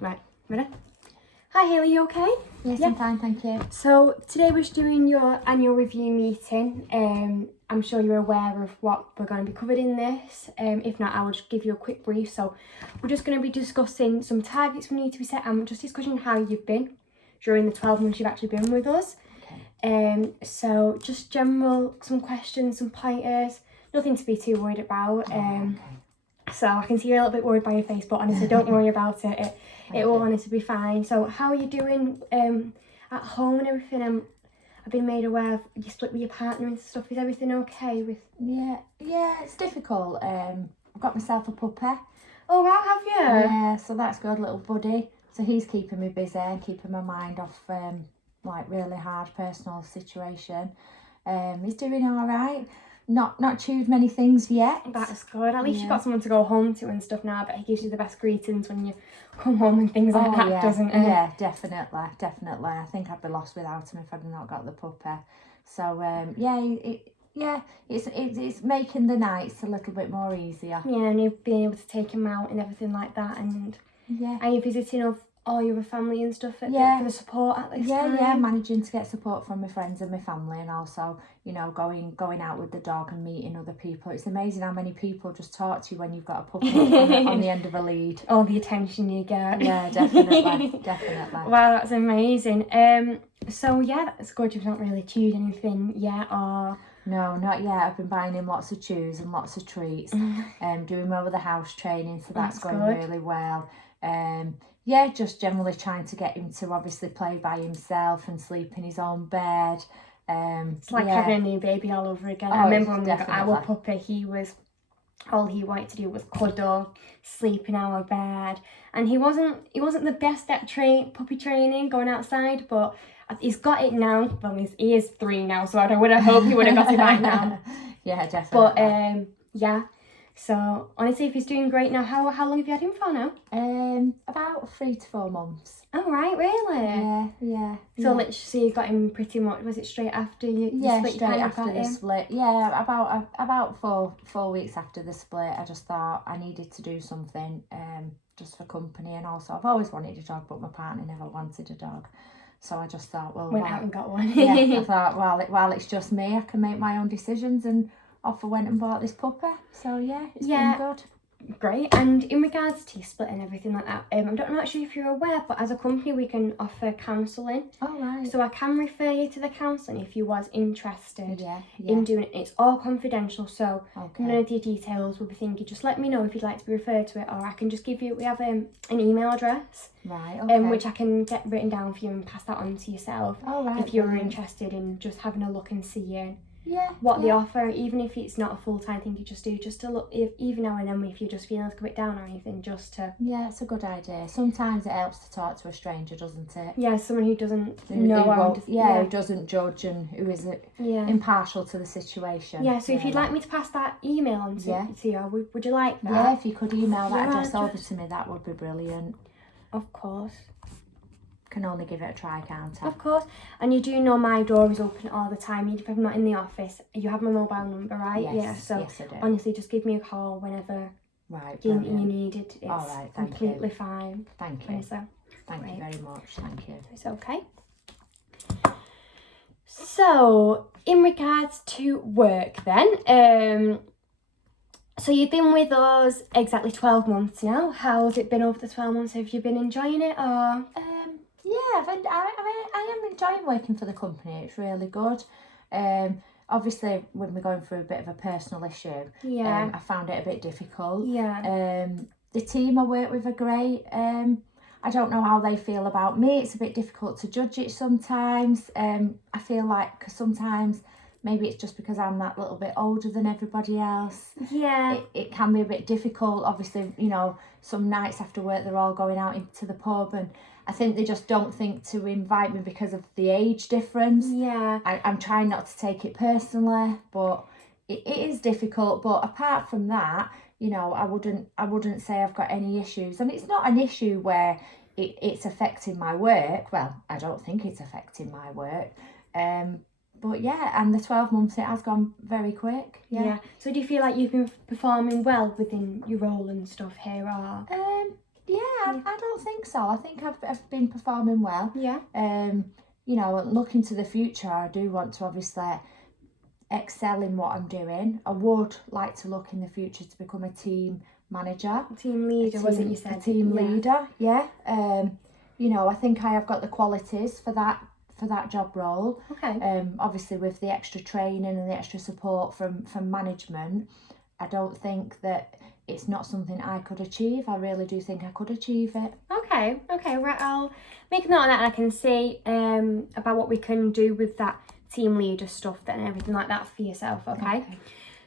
Right, ready? Hi Hayley, you okay? Yes, I'm fine, thank you. So today we're doing your annual review meeting. I'm sure you're aware of what we're going to be covered in this. If not, I will just give you a quick brief. So we're just going to be discussing some targets we need to be set and just discussing how you've been during the 12 months you've actually been with us. Okay. So just some questions, some pointers, nothing to be too worried about. Okay. So I can see you're a little bit worried by your face, but honestly, don't worry about it. It will honestly be fine. So how are you doing at home and everything? I've been made aware of you split with your partner and stuff. Is everything okay with? Yeah, it's difficult. I've got myself a puppy. Oh wow, have you? Yeah, so that's good, little buddy. So he's keeping me busy and keeping my mind off like really hard personal situation. He's doing all right. Not chewed many things yet. That's good. At least you've got someone to go home to and stuff now. But he gives you the best greetings when you come home and things like that, doesn't it? Yeah, definitely. I think I'd be lost without him if I'd not got the puppy. So it's making the nights a little bit more easier. Yeah, and you've been able to take him out and everything like that, and yeah, are you visiting of all your family and stuff for the support at this time? Yeah, managing to get support from my friends and my family, and also, you know, going out with the dog and meeting other people. It's amazing how many people just talk to you when you've got a puppy on the end of a lead. All the attention you get. Yeah, definitely. Wow, that's amazing. So yeah, that's good. You've not really chewed anything yet, or? No, not yet. I've been buying him lots of chews and lots of treats. Doing well with the house training, so that's going good. really well. Yeah, just generally trying to get him to obviously play by himself and sleep in his own bed. It's like having a new baby all over again. Oh, I remember when we got our puppy, all he wanted to do was cuddle, sleep in our bed, and he wasn't the best at puppy training, going outside, but he's got it now. Well, he is 3 now, so I would have hoped he would have got it by now. Yeah, definitely. But yeah. So honestly, if he's doing great now, how long have you had him for now? About 3 to 4 months. Oh right, really? Yeah. So you got him pretty much. Was it straight after you split? Straight after the split. Yeah, about four weeks after the split, I just thought I needed to do something just for company, and also I've always wanted a dog, but my partner never wanted a dog. So I just thought, went out and got one. Yeah, I thought, while it's just me, I can make my own decisions, and off I went and bought this puppy. So yeah, it's been good. Great. And in regards to your split and everything like that, I'm not sure if you're aware, but as a company we can offer counselling. Oh right. So I can refer you to the counselling if you was interested in doing it. It's all confidential, so none of the details will be thinking. Just let me know if you'd like to be referred to it, or I can just give you. We have an email address, right? Okay. Which I can get written down for you and pass that on to yourself. Oh right. If you're interested in just having a look and seeing. Yeah, what they offer, even if it's not a full-time thing, you just to look, if even now and then if you're just feeling like a bit down or anything, just to... Yeah, it's a good idea. Sometimes it helps to talk to a stranger, doesn't it? Yeah, someone who doesn't know who doesn't judge and who is impartial to the situation. Yeah, so if you'd like me to pass that email on to you, would you like that? Yeah, if you could email that address over to me, that would be brilliant. Of course. Can only give it a try, can't I? Of course. And you do know my door is open all the time. Even if I'm not in the office, you have my mobile number, right? Yes, so yes, I do. Honestly, just give me a call whenever you need it. It's all right, completely fine. Thank you. Honestly. Thank you very much. Thank you. It's okay. So, in regards to work then, so you've been with us exactly 12 months now. How has it been over the 12 months? Have you been enjoying it, or...? Yeah, I am enjoying working for the company. It's really good. Obviously, when we're going through a bit of a personal issue, I found it a bit difficult. Yeah. The team I work with are great. I don't know how they feel about me. It's a bit difficult to judge it sometimes. I feel like sometimes maybe it's just because I'm that little bit older than everybody else. Yeah. It can be a bit difficult. Obviously, you know, some nights after work they're all going out into the pub, and I think they just don't think to invite me because of the age difference. Yeah. I'm trying not to take it personally, but it is difficult. But apart from that, you know, I wouldn't say I've got any issues. And it's not an issue where it's affecting my work. Well, I don't think it's affecting my work. But yeah, and the 12 months, it has gone very quick. Yeah. So do you feel like you've been performing well within your role and stuff here, or? I don't think so. I think I've been performing well. Yeah. You know, looking to the future, I do want to obviously excel in what I'm doing. I would like to look in the future to become a team manager. Team leader, was it you said? A team leader, yeah. You know, I think I have got the qualities for that job role. Okay. Obviously with the extra training and the extra support from management, I don't think that it's not something I could achieve. I really do think I could achieve it. Okay, right, I'll make a note of that, and I can see about what we can do with that team leader stuff then and everything like that for yourself, okay?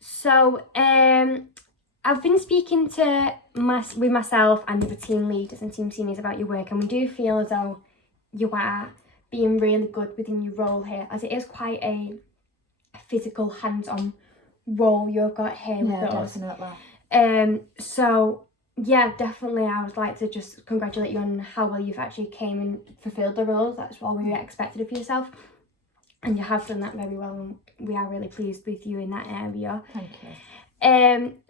So I've been speaking to with myself and the team leaders and team seniors about your work, and we do feel as though you are being really good within your role here, as it is quite a physical, hands-on role you've got here with us. Definitely. So yeah, definitely I would like to just congratulate you on how well you've actually came and fulfilled the role. That's all we expected of yourself, and you have done that very well, and we are really pleased with you in that area. Thank you.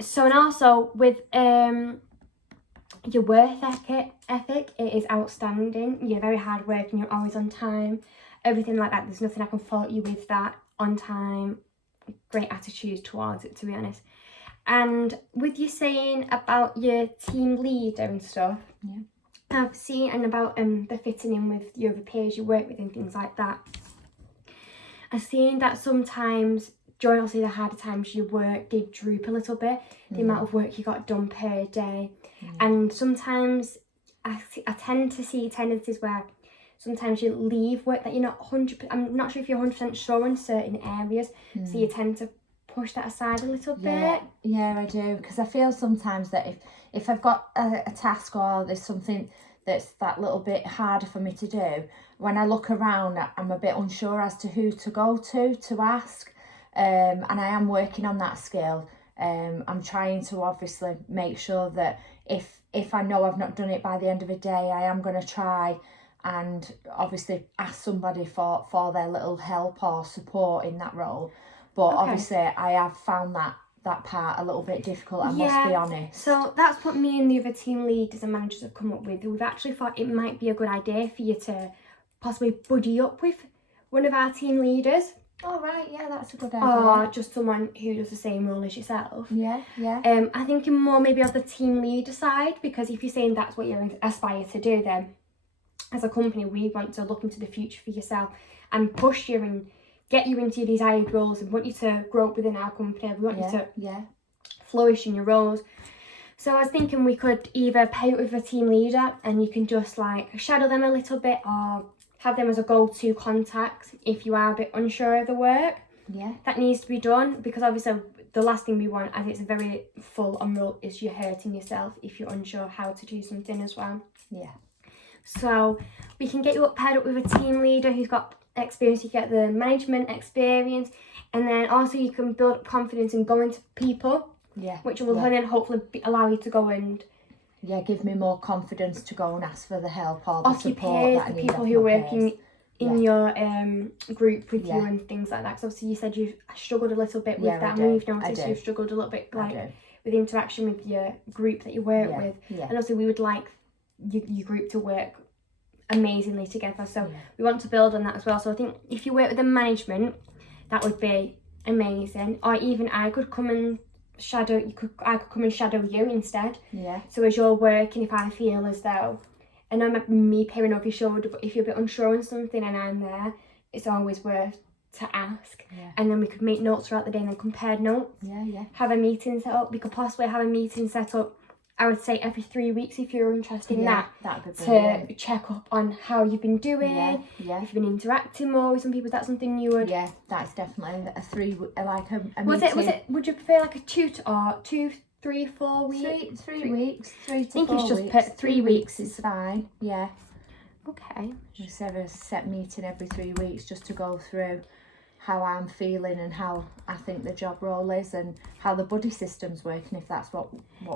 So, and also with your work ethic, it is outstanding. You're very hard working, you're always on time, everything like that. There's nothing I can fault you with that. On time, great attitude towards it, to be honest. And with you saying about your team leader and stuff, yeah, I've seen, and about the fitting in with your other peers you work with and things like that, I've seen that sometimes during also the harder times your work did droop a little bit, the amount of work you got done per day. And sometimes I tend to see tendencies where sometimes you leave work that you're not 100%, I'm not sure if you're 100% sure in certain areas, so you tend to push that aside a little bit. Yeah, I do, because I feel sometimes that if I've got a task or there's something that's that little bit harder for me to do, when I look around I'm a bit unsure as to who to go to ask, and I am working on that skill. I'm trying to obviously make sure that if I know I've not done it by the end of the day, I am going to try and obviously ask somebody for their little help or support in that role. But obviously I have found that part a little bit difficult, I must be honest. So that's what me and the other team leaders and managers have come up with. We've actually thought it might be a good idea for you to possibly buddy up with one of our team leaders. Oh right, yeah, that's a good idea. Or just someone who does the same role as yourself. Yeah. I think more maybe of the team leader side, because if you're saying that's what you aspire to do, then as a company we want to look into the future for yourself and push you and get you into your desired roles and want you to grow up within our company. We want you to flourish in your roles. So I was thinking we could either pair it with a team leader and you can just like shadow them a little bit, or have them as a go-to contact if you are a bit unsure of the work that needs to be done, because obviously the last thing we want, as it's a very full on role, is you hurting yourself if you're unsure how to do something as well. So we can get you paired up with a team leader who's got experience. You get the management experience, and then also you can build up confidence in going to people, which will then hopefully allow you to go and give me more confidence to go and ask for the help or the support that I need. The people who are working in your group with you and things like that. So obviously you said you've struggled a little bit with that, and we've noticed you've struggled a little bit with interaction with your group that you work with. And obviously we would like your group to work amazingly together, so we want to build on that as well. So I think if you work with the management, that would be amazing. Or even I could come and shadow you instead. So as you're working, if I feel as though, I know me peering over your shoulder, but if you're a bit unsure on something and I'm there, it's always worth to ask. And then we could make notes throughout the day and then compare notes. Have a meeting set up. We could possibly have a meeting set up, I would say every 3 weeks if you're interested in that, to check up on how you've been doing, if you've been interacting more with some people. That's something you would... that's definitely a meeting. Would you prefer like a 2 or 2, 3, 4 weeks? 3 weeks, 3 to 4 weeks. I think it's just put 3 weeks is fine, Okay. Just have a set meeting every 3 weeks just to go through, how I'm feeling and how I think the job role is and how the buddy system's working, if that's what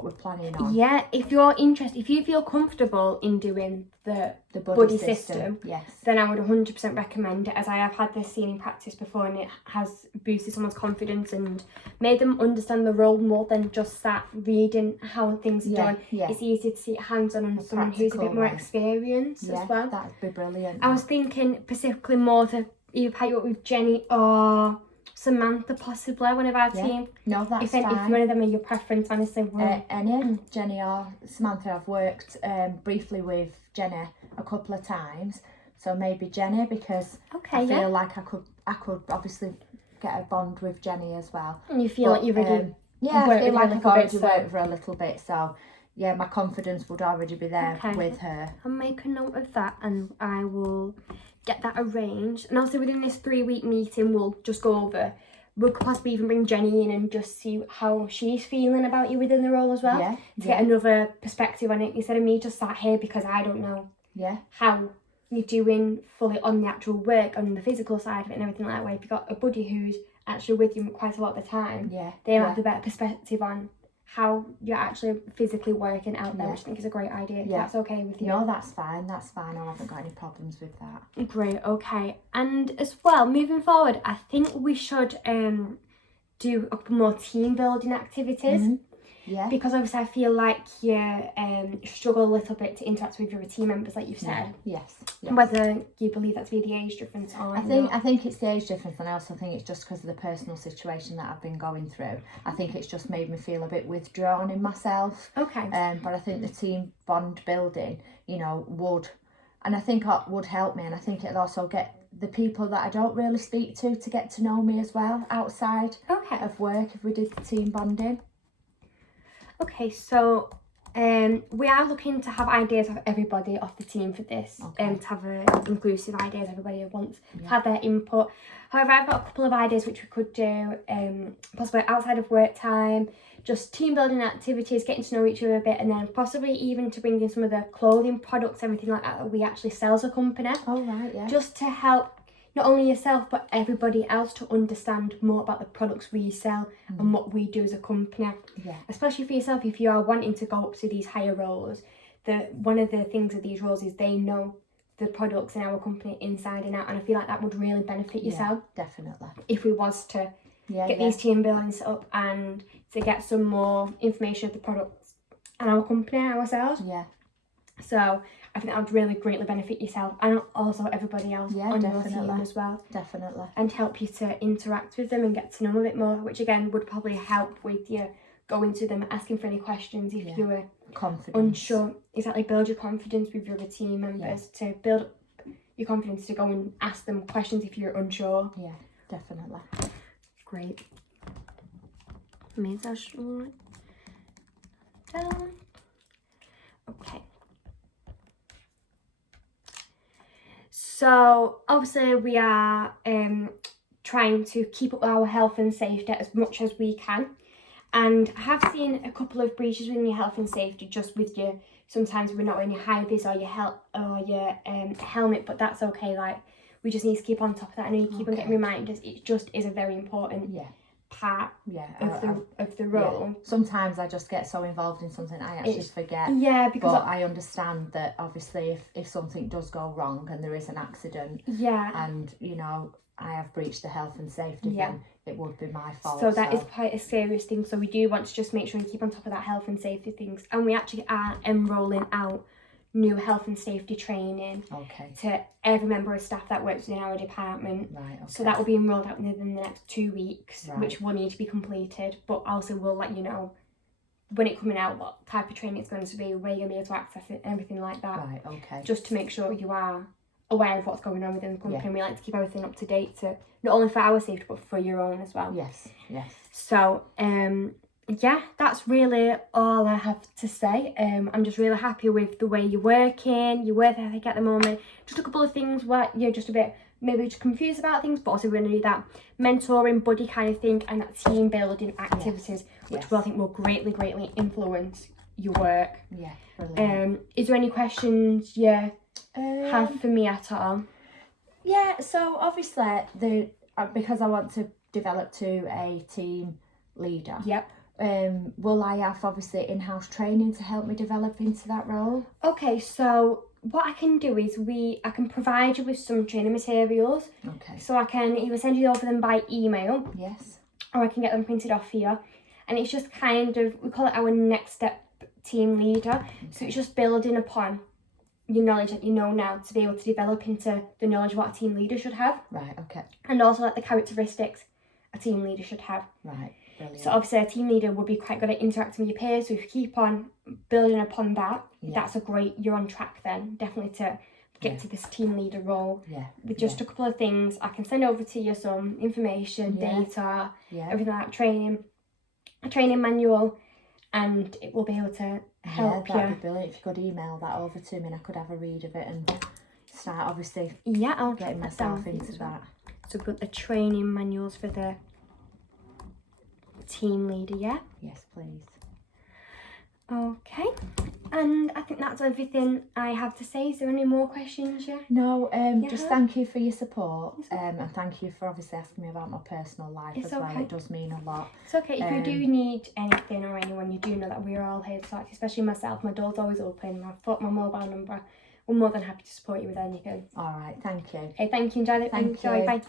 we're planning on. Yeah, if you're interested, if you feel comfortable in doing the buddy system, yes, then I would 100% recommend it, as I have had this seen in practice before, and it has boosted someone's confidence and made them understand the role more than just that reading how things are done. Yeah. It's easy to see it hands-on and someone who's a bit more experienced as well. That'd be brilliant. I was thinking specifically more to either pair you up with Jenny or Samantha, possibly, one of our team. No, that's fine. If one of them are your preference, honestly. Any, Jenny or Samantha. I've worked briefly with Jenny a couple of times, so maybe Jenny, because I feel like I could obviously get a bond with Jenny as well. And you feel like you've already I feel like I've already worked with her a little bit, so yeah, my confidence would already be there with her. I'll make a note of that and I will get that arranged. And also within this 3-week meeting, we'll just go over, we'll possibly even bring Jenny in and just see how she's feeling about you within the role as well. To get another perspective on it, instead of me just sat here because I don't know how you're doing fully on the actual work, on the physical side of it and everything like that. Where if you've got a buddy who's actually with you quite a lot of the time, they might have a better perspective on how you're actually physically working out there, which I think is a great idea. If that's okay with you. No, that's fine. I haven't got any problems with that. Great, okay. And as well, moving forward, I think we should do a couple more team building activities. Yeah. Because obviously I feel like you struggle a little bit to interact with your team members, like you've said. Yes. Whether you believe that to be the age difference or I think it's the age difference, and I also think it's just because of the personal situation that I've been going through. I think it's just made me feel a bit withdrawn in myself. Okay. But I think the team bond building, would help me, and I think it'll also get the people that I don't really speak to get to know me as well outside of work if we did the team bonding. Okay, so we are looking to have ideas of everybody off the team for this, to have inclusive ideas. Everybody wants to have their input. However, I've got a couple of ideas which we could do, possibly outside of work time, just team building activities, getting to know each other a bit, and then possibly even to bring in some of the clothing products, everything like that we actually sell as a company. Oh, right, yeah. Just to help not only yourself but everybody else to understand more about the products we sell and what we do as a company. Especially for yourself, if you are wanting to go up to these higher roles, one of the things of these roles is they know the products in our company inside and out, and I feel like that would really benefit yourself. Definitely. If we was to get these team buildings set up and to get some more information of the products and our company ourselves. So I think that would really greatly benefit yourself and also everybody else on your team as well. Definitely. And help you to interact with them and get to know them a bit more, which again would probably help with you going to them, asking for any questions if you were unsure. Exactly, build your confidence with your other team members, to build your confidence to go and ask them questions if you're unsure. Yeah, definitely. Great. Down. Okay. So obviously we are trying to keep up our health and safety as much as we can, and I have seen a couple of breaches within your health and safety just with your, sometimes we're not wearing your high vis or your helmet, but that's okay. Like, we just need to keep on top of that. I know you keep on getting reminders. It just is a very important part of the role. Sometimes I just get so involved in something I actually forget. Because I understand that obviously if something does go wrong and there is an accident and I have breached the health and safety, then it would be my fault. So that is quite a serious thing. So we do want to just make sure and keep on top of that health and safety things. And we actually are enrolling out new health and safety training to every member of staff that works in our department. So that will be enrolled out within the next 2 weeks, which will need to be completed. But also we'll let you know when it's coming out what type of training it's going to be, where you're going to be able to access it, everything like that. Just to make sure you are aware of what's going on within the company. And we like to keep everything up to date, to not only for our safety but for your own as well. Yes. So that's really all I have to say. I'm just really happy with the way you're working, your work ethic at the moment. Just a couple of things where you're just a bit maybe just confused about things, but also we're going to do that mentoring, buddy kind of thing, and that team building activities, which I think will greatly influence your work. Brilliant. Is there any questions you have for me at all? So obviously because I want to develop to a team leader. Yep. Will I have obviously in-house training to help me develop into that role? Okay, so what I can do is I can provide you with some training materials. Okay. So I can either send you over them by email, Yes. or I can get them printed off here. And it's just kind of, we call it our next step team leader. So it's just building upon your knowledge that you know now to be able to develop into the knowledge what a team leader should have. Right, okay. And also like the characteristics a team leader should have. Right, brilliant. So obviously a team leader would be quite good at interacting with your peers. So if you keep on building upon that, that's you're on track then, definitely to get to this team leader role. Yeah. With just a couple of things, I can send over to you some information, data, everything like a training manual, and it will be able to help you. That'd be brilliant if you could email that over to me and I could have a read of it and start obviously I'll getting myself into that. So we've got the training manuals for the team leader, Yes, please. Okay, and I think that's everything I have to say. Is there any more questions? No, just thank you for your support, and thank you for obviously asking me about my personal life as well. It does mean a lot. It's okay. If you do need anything or anyone, you do know that we're all here to talk, especially myself. My door's always open. I've got my mobile number. We're more than happy to support you with anything. All right, thank you. Okay, thank you. Enjoy. Thank you. Bye.